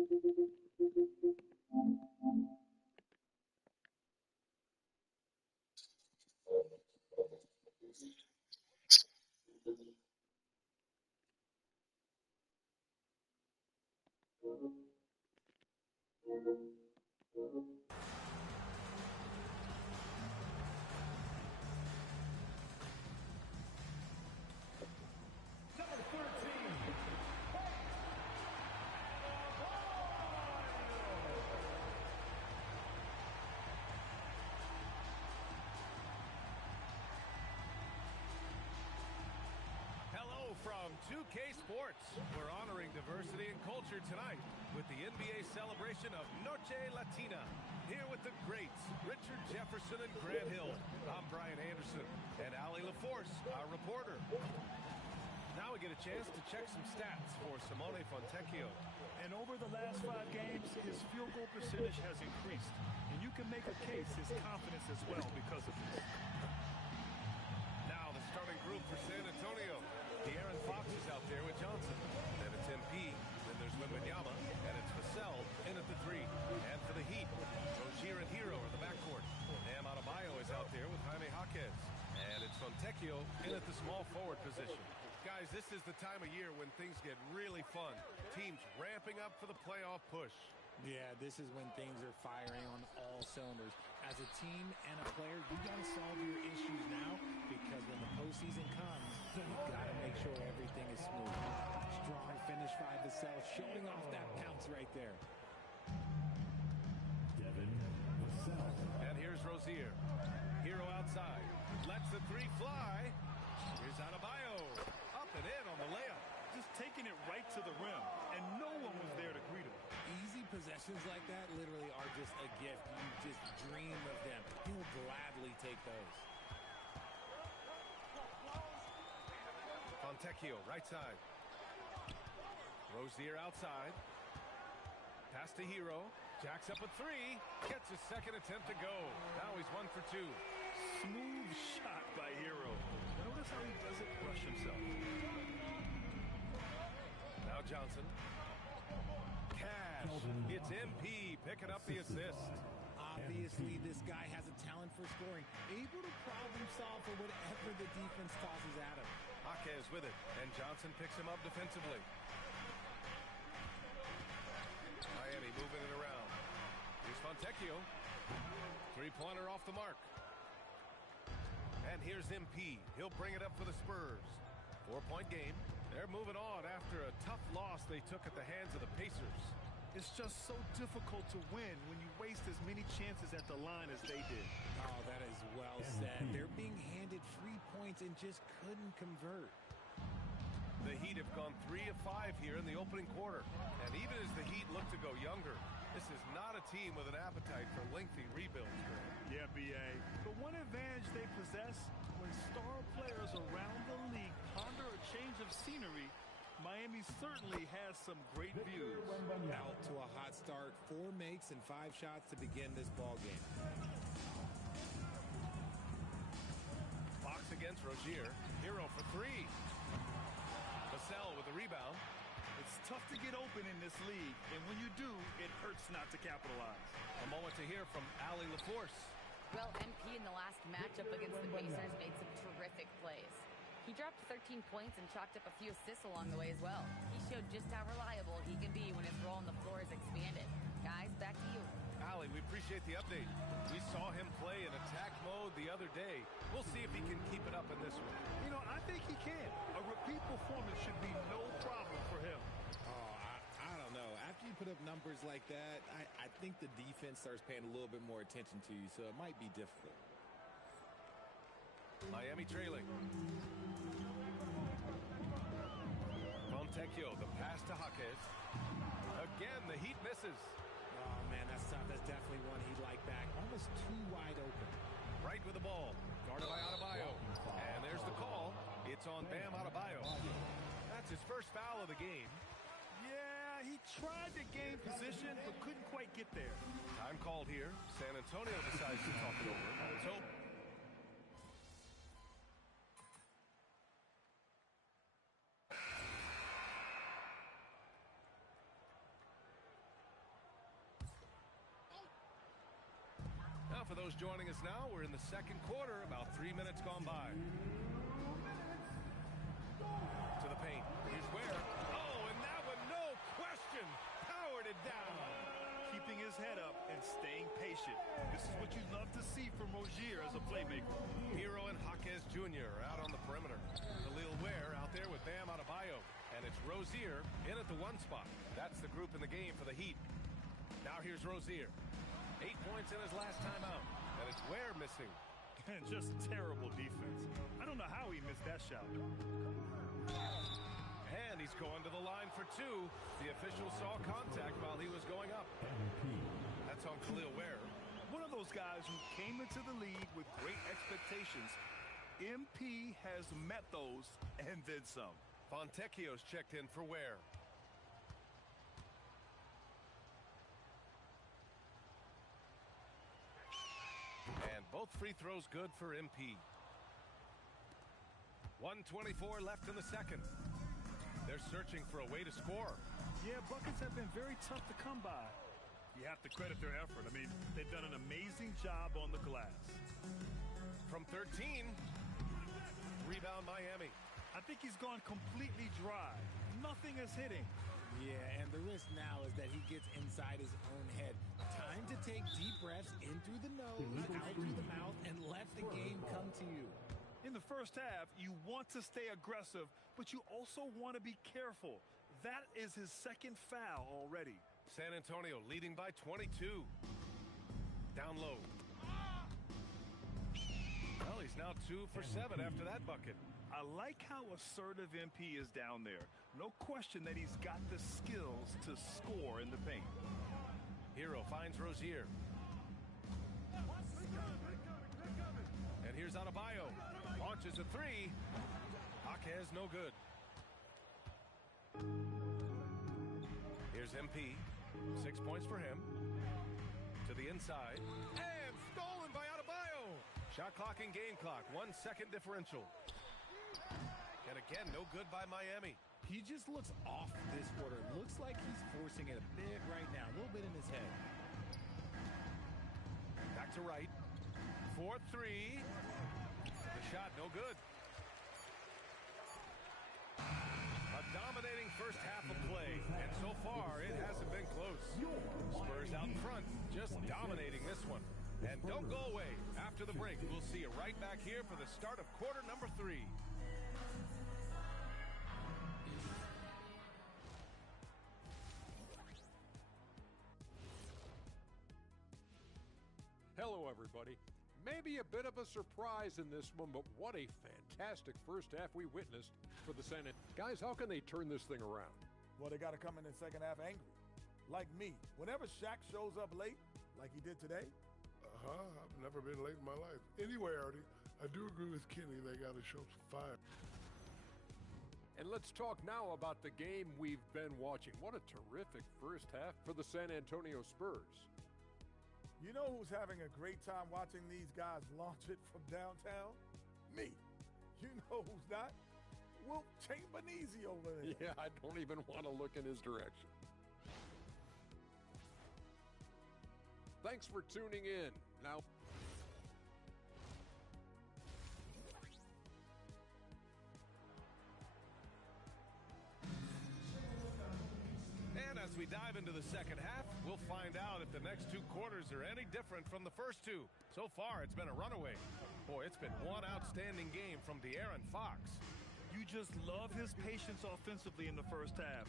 Hello from 2K Sports. We're honoring diversity and culture tonight with the NBA celebration of Noche Latina. Here with the greats, Richard Jefferson and Grant Hill. I'm Brian Anderson and Ali LaForce, our reporter. Now we get a chance to check some stats for Simone Fontecchio. And over the last 5 games, his field goal percentage has increased. And you can make a case his confidence as well because of this. Now the starting group for San Antonio. De'Aaron Fox is out there with Johnson. Then it's MP. Then there's Wembanyama. And it's Vassell in at the 3. And for the Heat, Rozier and Hero are the backcourt. Bam Adebayo is out there with Jaime Jaquez. And it's Fontecchio in at the small forward position. Guys, this is the time of year when things get really fun. Teams ramping up for the playoff push. Yeah, this is when things are firing on all cylinders. As a team and a player, you got to solve your issues now because when the postseason comes, you got to make sure everything is smooth. Strong finish by Vassell, showing off that bounce right there. And here's Rozier. Hero outside. Lets the 3 fly. Here's Adebayo. Up and in on the layup. Just taking it right to the rim, and no one was there to greet him. Easy possessions like that literally are just a gift. You just dream of them. He'll gladly take those. Fontecchio, right side. Rozier outside. Pass to Hero. Jacks up a 3. Gets his second attempt to go. Now he's 1 for 2. Smooth shot by Hero. Notice how he doesn't rush himself. Now Johnson. Cash. It's MP picking up the assist. Obviously, this guy has a talent for scoring. Able to problem solve for whatever the defense tosses at him. Jaquez with it, and Johnson picks him up defensively. Miami moving it around. Here's Fontecchio. 3-pointer off the mark. And here's MP. He'll bring it up for the Spurs. 4-point game. They're moving on after a tough loss they took at the hands of the Pacers. It's just so difficult to win when you waste as many chances at the line as they did. Oh, that is well said. They're being handed free points and just couldn't convert. The Heat have gone 3 of 5 here in the opening quarter. And even as the Heat look to go younger, this is not a team with an appetite for lengthy rebuilds, Grant. Yeah, B.A. But one advantage they possess, when star players around the league ponder a change of scenery, Miami certainly has some great views. Out to a hot start, 4 makes and 5 shots to begin this ball game. Fox against Rozier. Hero for 3. Vassell with the rebound. It's tough to get open in this league, and when you do, it hurts not to capitalize. A moment to hear from Ali LaForce. Well, MP in the last matchup against the Pacers made some terrific plays. He dropped 13 points and chalked up a few assists along the way as well. He showed just how reliable he can be when his role on the floor is expanded. Guys, back to you. Ali, we appreciate the update. We saw him play in attack mode the other day. We'll see if he can keep it up in this one. You know, I think he can. A repeat performance should be no problem for him. Oh, I don't know. After you put up numbers like that, I think the defense starts paying a little bit more attention to you, so it might be difficult. Miami trailing. Fontecchio, the pass to Jaquez. Again, the Heat misses. Oh, man, that's tough. That's definitely one he'd like back. Almost too wide open. Right with the ball. Guarded by Adebayo. And there's the call. It's on Bam Adebayo. That's his first foul of the game. Yeah, he tried to gain position, but couldn't quite get there. Time called here. San Antonio decides to talk it over. So those joining us now, we're in the second quarter, about 3 minutes gone by. To the paint. Here's Ware. Oh, and that one, no question, powered it down. Keeping his head up and staying patient. This is what you love to see from Rozier as a playmaker. Hero and Jaquez Jr. are out on the perimeter. Khalil Ware out there with Bam Adebayo. And it's Rozier in at the one spot. That's the group in the game for the Heat. Now here's Rozier. 8 points in his last time out. And it's Ware missing. And just terrible defense. I don't know how he missed that shot. And he's going to the line for two. The official saw contact while he was going up. That's on Khalil Ware. One of those guys who came into the league with great expectations. MP has met those and then some. Fontecchio's checked in for Ware. And both free throws good for MP. 1:24 left in the second. They're searching for a way to score. Yeah, buckets have been very tough to come by. You have to credit their effort. I mean, they've done an amazing job on the glass. From 13, rebound Miami. I think he's gone completely dry. Nothing is hitting. Yeah, and the risk now is that he gets inside his own head. Time to take deep breaths in through the nose, out through the mouth, and let the game come to you. In the first half, you want to stay aggressive, but you also want to be careful. That is his second foul already. San Antonio leading by 22. Down low. Well, he's now 2 for 7 after that bucket. I like how assertive MP is down there. No question that he's got the skills to score in the paint. Hero finds Rozier. And here's Adebayo. Launches a three. Jaquez no good. Here's MP. 6 points for him. To the inside. And stolen by Adebayo. Shot clock and game clock. 1 second differential. And again, no good by Miami. He just looks off this quarter. Looks like he's forcing it a bit right now. A little bit in his head. Back to right. 4-3. The shot no good. A dominating first half of play. And so far, it hasn't been close. Spurs out in front. Just dominating this one. And don't go away. After the break, we'll see you right back here for the start of quarter number 3. Hello, everybody. Maybe a bit of a surprise in this one, but what a fantastic first half we witnessed for the Senate. Guys, how can they turn this thing around? Well, they got to come in the second half angry. Like me. Whenever Shaq shows up late, like he did today. I've never been late in my life. Anyway, Artie, I do agree with Kenny. They got to show some fire. And let's talk now about the game we've been watching. What a terrific first half for the San Antonio Spurs. You know who's having a great time watching these guys launch it from downtown? Me. You know who's not? Wilt Chamberlain over there. Yeah, I don't even want to look in his direction. Thanks for tuning in. Now, and as we dive into the second half, we'll find out if the next 2 quarters are any different from the first 2. So far, it's been a runaway. Boy, it's been one outstanding game from De'Aaron Fox. You just love his patience offensively in the first half.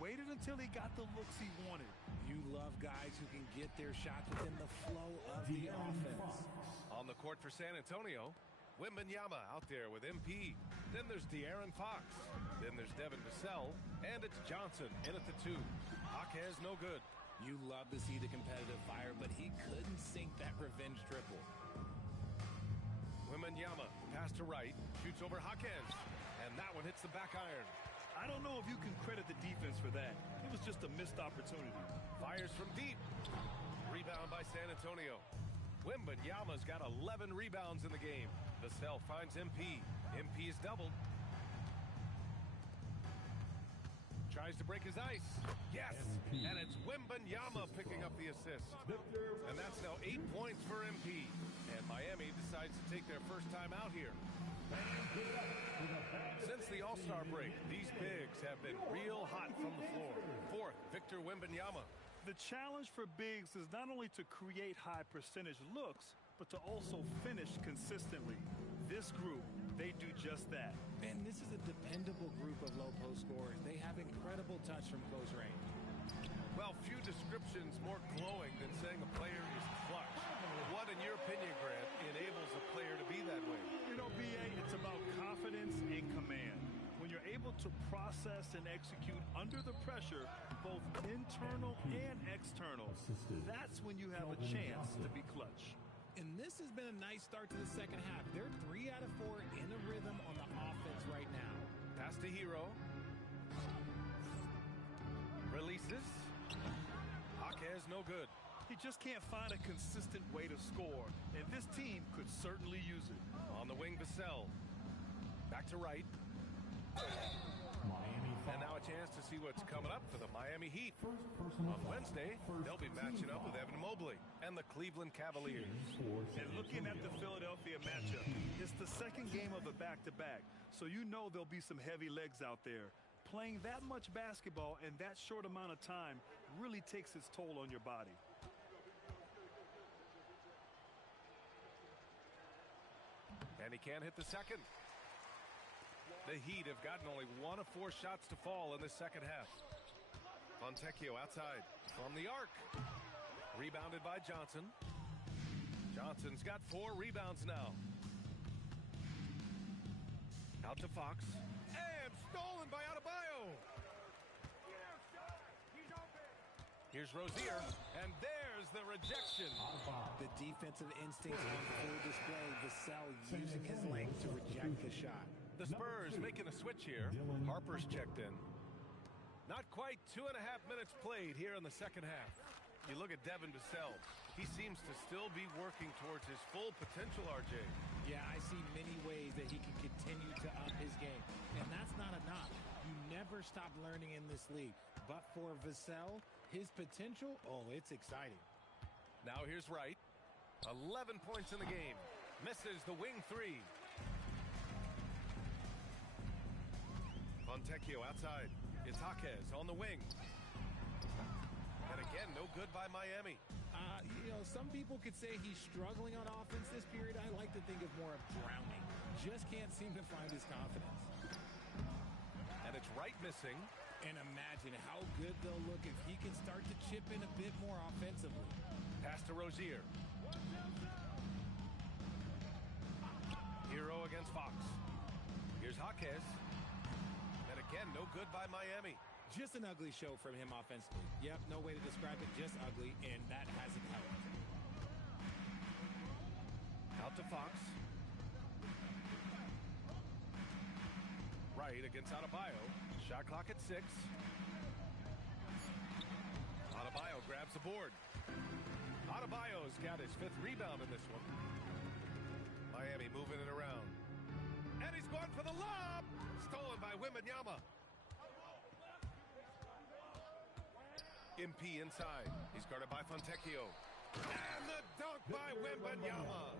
Waited until he got the looks he wanted. You love guys who can get their shots within the flow of the offense. On the court for San Antonio, Wembanyama out there with MP. Then there's De'Aaron Fox. Then there's Devin Vassell. And it's Johnson in at the 2. Jaquez no good. You love to see the competitive fire, but he couldn't sink that revenge triple. Wembanyama pass to right. Shoots over Jaquez. And that one hits the back iron. I don't know if you can credit the defense for that. It was just a missed opportunity. Fires from deep. Rebound by San Antonio. Wembanyama's got 11 rebounds in the game. Vassell finds MP. MP's doubled. tries to break his ice. Yes, and it's Wembanyama picking up the assist. And that's now 8 points for MP. And Miami decides to take their first time out here. Since the All-Star break, these bigs have been real hot from the floor. Fourth, Victor Wembanyama. The challenge for bigs is not only to create high percentage looks, but to also finish consistently. This group, they do just that. And this is a dependable group of low post scorers. They have incredible touch from close range. Well, few descriptions more glowing than saying a player is clutch. What, in your opinion, Grant, enables a player to be that way? You know, B.A., it's about confidence and command. When you're able to process and execute under the pressure, both internal and external, that's when you have a chance to be clutch. And this has been a nice start to the second half. They're 3 out of 4 in a rhythm on the offense right now. Pass to Hero. Releases. Jaquez, no good. He just can't find a consistent way to score, and this team could certainly use it. On the wing, Vassell. Back to right. And now a chance to see what's coming up for the Miami Heat. On Wednesday, they'll be matching up with Evan Mobley and the Cleveland Cavaliers. And looking at the Philadelphia matchup, it's the second game of a back-to-back, so you know there'll be some heavy legs out there. Playing that much basketball in that short amount of time really takes its toll on your body. And he can't hit the second. The Heat have gotten only 1 of 4 shots to fall in the second half. Fontecchio outside from the arc. Rebounded by Johnson. Johnson's got 4 rebounds now. Out to Fox. And stolen by Adebayo. Here's Rozier. And there's the rejection. The defensive instinct on full display. Vassell using his length to reject the shot. The Spurs making a switch here. Harper's checked in. Not quite 2.5 minutes played here in the second half. You look at Devin Vassell. He seems to still be working towards his full potential, RJ. Yeah, I see many ways that he can continue to up his game. And that's not enough. You never stop learning in this league. But for Vassell, his potential, oh, it's exciting. Now here's Wright. 11 points in the game. Misses the wing 3. Fontecchio outside. It's Jaquez on the wing. And again, no good by Miami. You know, some people could say he's struggling on offense this period. I like to think of more of drowning. Just can't seem to find his confidence. And it's Wright missing. And imagine how good they'll look if he can start to chip in a bit more offensively. Pass to Rozier. Hero against Fox. Here's Jaquez. And again, no good by Miami. Just an ugly show from him offensively. Yep, no way to describe it, just ugly, and that hasn't helped. Out to Fox. Wright against Adebayo. Shot clock at 6. Adebayo grabs the board. Adebayo's got his 5th rebound in this one. Miami moving it around. And he's going for the lob. Stolen by Wembanyama. MP inside. He's guarded by Fontecchio. And the dunk by Wembanyama.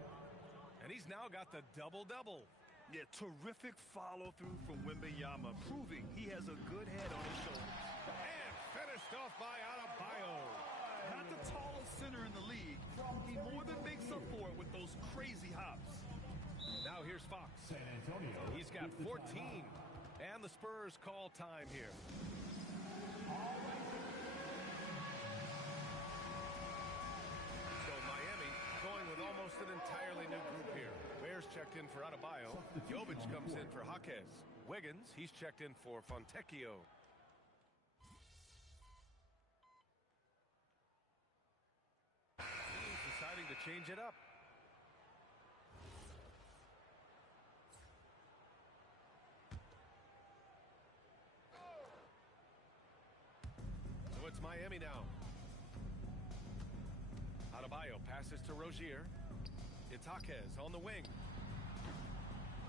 And he's now got the double-double. Yeah, terrific follow-through from Wembanyama, proving he has a good head on his shoulders. And finished off by Adebayo. Not the tallest center in the league. He more than makes up for it with those crazy hops. Now here's Fox. He's got 14. And the Spurs call time here. So Miami going with almost an entirely new group here. Bears checked in for Adebayo. Jovic comes in for Jaquez. Wiggins, he's checked in for Fontecchio. He's deciding to change it up. So it's Miami now. Adebayo passes to Rozier. It's Jaquez on the wing.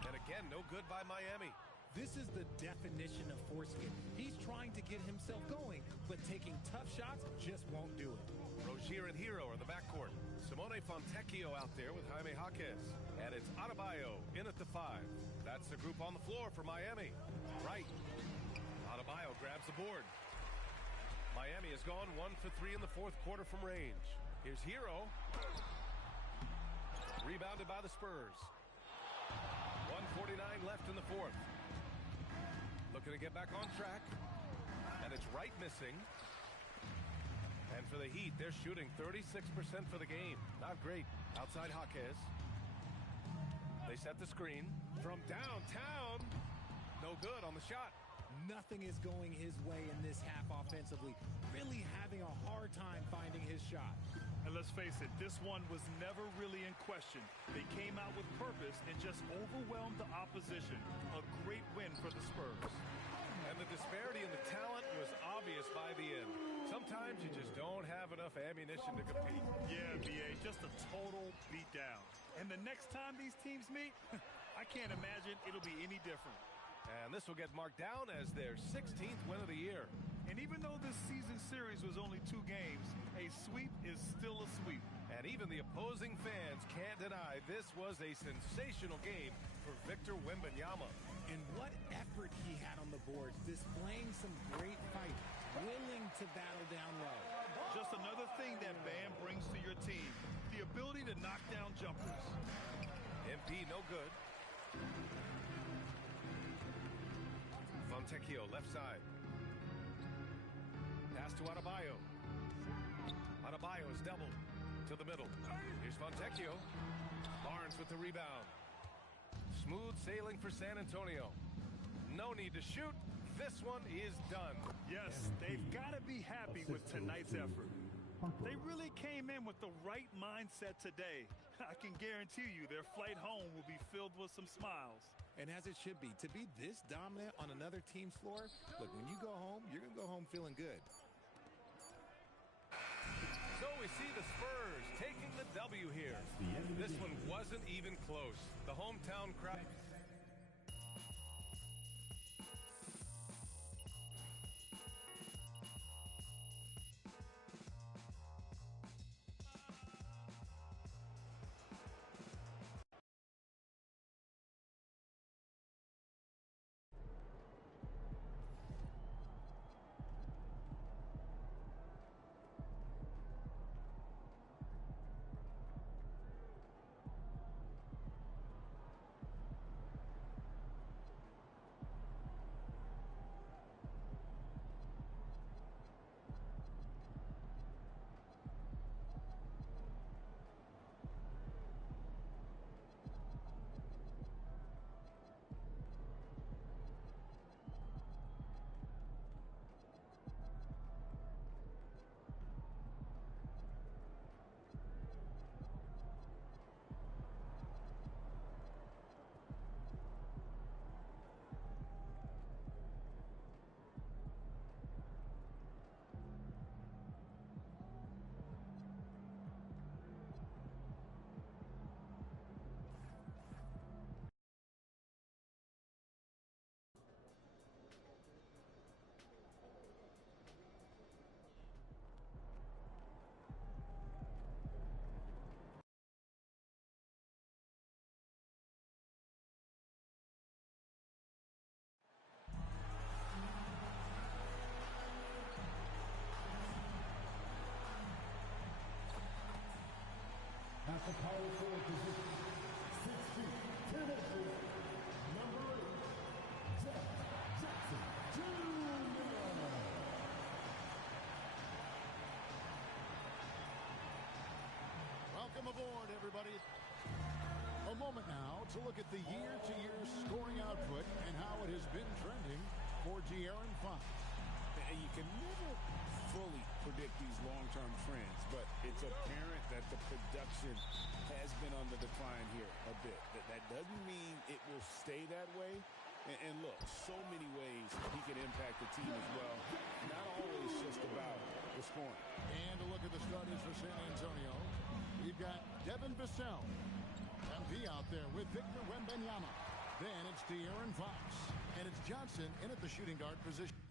And again, no good by Miami. This is the definition of forcing it. He's trying to get get himself going, but taking tough shots just won't do it. Rozier and Hero are the backcourt. Simone Fontecchio out there with Jaime Jaquez. And it's Adebayo in at the 5. That's the group on the floor for Miami. Right. Adebayo grabs the board. Miami has gone 1 for 3 in the fourth quarter from range. Here's Hero. Rebounded by the Spurs. 1:49 left in the fourth. Looking to get back on track. And it's Wright missing. And for the Heat, they're shooting 36% for the game. Not great. Outside Jaquez. They set the screen. From downtown. No good on the shot. Nothing is going his way in this half offensively. Really having a hard time finding his shot. And let's face it, this one was never really in question. They came out with purpose and just overwhelmed the opposition. A great win for the Spurs. And the disparity in the talent was obvious by the end. Sometimes you just don't have enough ammunition to compete. Yeah, BA, just a total beatdown. And the next time these teams meet, I can't imagine it'll be any different. And this will get marked down as their 16th win of the year. And even though this season series was only 2 games, a sweep is still a sweep. And even the opposing fans can't deny this was a sensational game for Victor Wembanyama. And what effort he had on the boards, displaying some great fight, willing to battle down low. Just another thing that Bam brings to your team, the ability to knock down jumpers. MP no good. Fontecchio left side. Pass to Adebayo. Adebayo is doubled to the middle. Here's Fontecchio. Barnes with the rebound. Smooth sailing for San Antonio. No need to shoot. This one is done. Yes, they've got to be happy with tonight's effort. They really came in with the right mindset today. I can guarantee you their flight home will be filled with some smiles. And as it should be, to be this dominant on another team's floor, look, when you go home, you're going to go home feeling good. So we see the Spurs taking the W here. This one wasn't even close. The hometown crowd. At the power forward position, 6 feet, 10 inches, number 8, Jeff Jackson Jr. Welcome aboard, everybody. A moment now to look at the year-to-year scoring output and how it has been trending for De'Aaron Fox. And you can never fully predict these long-term trends, but it's apparent that the production has been on the decline here a bit. That doesn't mean it will stay that way. And look, so many ways he can impact the team as well. Not always just about the scoring. And a look at the starters for San Antonio. We've got Devin Vassell, MP out there with Victor Wembanyama. Then it's De'Aaron Fox. And it's Johnson in at the shooting guard position.